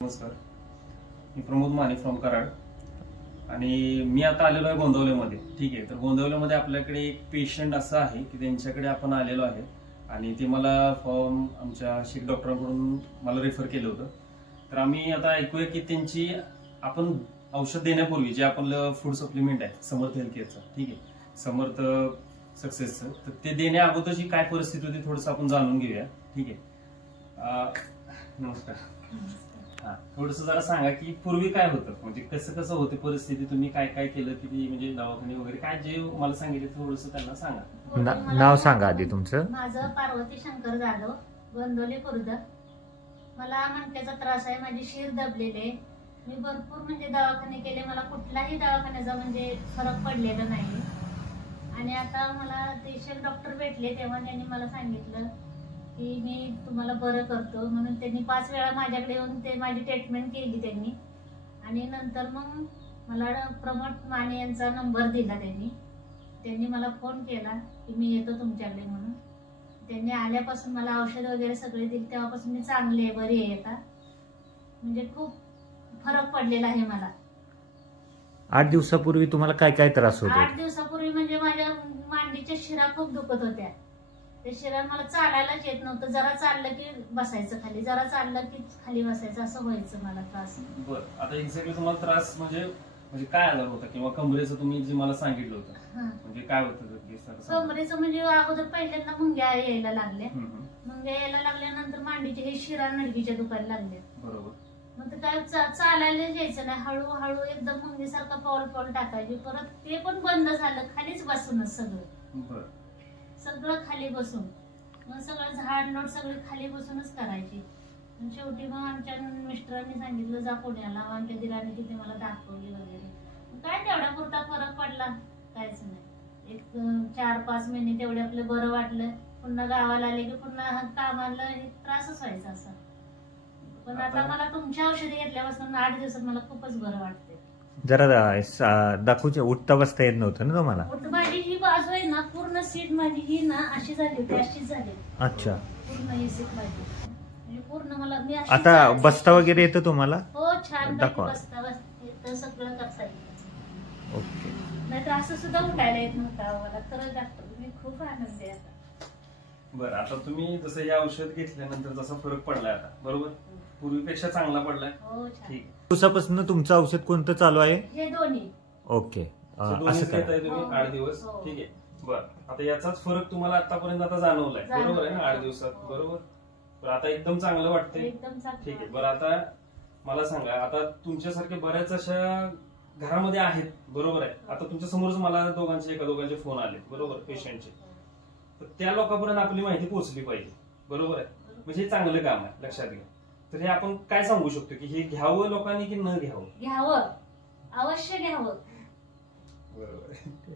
नमस्कार, मी प्रमोद माने फ्रॉम कराड आणि मी आता आलेलो आहे गोंदवलेमध्ये. ठीक आहे, तर गोंदवलेमध्ये आपल्याकडे एक पेशंट असं आहे की त्यांच्याकडे आपण आलेलो आहे आणि ते मला फॉर्म आमच्या शेख डॉक्टरांकडून मला रेफर केलं होतं. तर आम्ही आता ऐकूया की त्यांची आपण औषध देण्यापूर्वी जे आपलं फूड सप्लिमेंट आहे समर्थ हेल्थकेअरचं, ठीक आहे, समर्थ सक्सेसचं, तर ते देण्या अगोदरची काय परिस्थिती होती थोडंसं आपण जाणून घेऊया. ठीक आहे. नमस्कार. थोडस जरा सांगा की पूर्वी काय होतं, म्हणजे कसं कसं होतं परिस्थिती, तुम्ही काय काय केलं, किती म्हणजे दवाखाने वगैरे काय जे मला सांगितलं थोडस त्यांना सांगा. नाव सांगा आधी तुमचं. माझं पार्वती शंकर जाधव, गोंदवले खुर्द. मला मणक्याचा त्रास आहे, माझी शिर दबलेली आहे. मी भरपूर म्हणजे दवाखाने केले, मला कुठलाही दवाखान्याचा म्हणजे फरक पडलेला नाही. आणि आता मला ते शेख डॉक्टर भेटले तेव्हा त्यांनी मला सांगितलं की मी तुम्हाला बरं करतो म्हणून. त्यांनी 5 वेळा माझ्याकडे येऊन ते माझी ट्रीटमेंट केली त्यांनी. आणि नंतर मग मला प्रमोद माने यांचा नंबर दिला त्यांनी मला फोन केला की मी येतो तुमच्याकडे म्हणून. त्यांनी आल्यापासून मला औषध वगैरे सगळे दिले, तेव्हापासून मी चांगली आहे, बरी आहे आता. म्हणजे खूप फरक पडलेला आहे मला. 8 दिवसापूर्वी तुम्हाला काय काय त्रास होता? 8 दिवसापूर्वी म्हणजे माझ्या मांडीच्या शिरा खूप दुखत होत्या. ते शिरा मला चालायलाच येत नव्हतं. जरा चाललं की बसायचं खाली, जरा चाललं की खाली बसायचं, असं व्हायचं मला त्रास. बरं, आता एक्झॅक्टली तुम्हाला त्रास म्हणजे काय आजार होता किंवा कमरेचं तुम्ही जे मला सांगितलं होतं म्हणजे काय होतं? कमरेचं म्हणजे अगोदर पहिल्यांदा मुंग्या यायला लागल्या. मुंग्या यायला लागल्यानंतर मांडीचे हे शिरा नडगीच्या दुखायला लागल्या. बरोबर. मग ते काय चालायला यायचं नाही, हळूहळू एकदम मुंगीसारखं पाऊल टाकायची. परत ते पण बंद झालं, खालीच बसूनच सगळं. सगळं खाली बसून, मग सगळं झाड लोट सगळी खाली बसूनच करायची. शेवटी मग आमच्या मिस्टरांनी सांगितलं जा पुण्याला. आमच्या दिराने तिथे मला दाखवली वगैरे. काय तेवढा पुरता फरक पडला, काहीच नाही. एक 4-5 महिने तेवढे आपलं बरं वाटलं. पुन्हा गावाला आले की पुन्हा कामाला त्रासच व्हायचा असा. पण आता मला तुमच्या औषधी घेतल्यापासून 8 दिवसात मला खूपच बरं वाटते. जरा दाखवूचे उठता बसता येत नव्हतं ना तुम्हाला? माझी ही बाजू आहे ना, पूर्ण सीट माझी ही ना अशी झाली होती, अशीच झाली. अच्छा. पूर्ण ही सीट माझी पूर्ण मला मी आता बसता वगैरे येतं तुम्हाला? हो, छान बसता येतं, सगळं करता येतं. ओके. नाहीतर असं सुद्धा उठायला येत नव्हतं मला. खरं डॉक्टर मी खूप आनंदी आहे आता. बरं, आता तुम्ही जसं हे औषध घेतल्यानंतर जसा फरक पडलाय आता, बरोबर, पूर्वीपेक्षा चांगला पडलाय. हो, ठीक. दिवसापासून तुमचं औषध कोणतं चालू आहे? हे दोन्ही. ओके. असं घेताय तुम्ही 8 दिवस. ठीक आहे. बरं, आता याचाच फरक तुम्हाला आतापर्यंत आता जाणवलाय, बरोबर आहे ना? 8 दिवसात, बरोबर. तर आता एकदम चांगलं वाटतंय. ठीक आहे. बरं, आता मला सांगा, आता तुमच्यासारख्या बऱ्याच अशा घरामध्ये आहेत, बरोबर आहे. आता तुमच्या समोरच मला एका दोघांचे फोन आले, बरोबर, पेशंटचे. तर त्या लोकांपर्यंत आपली माहिती पोहोचली पाहिजे, बरोबर आहे. म्हणजे हे चांगलं काम आहे, लक्षात घ्या. तर हे आपण काय सांगू शकतो की हे घ्यावं लोकांनी की न घ्यावं? घ्यावं, अवश्य घ्यावं. बरोबर.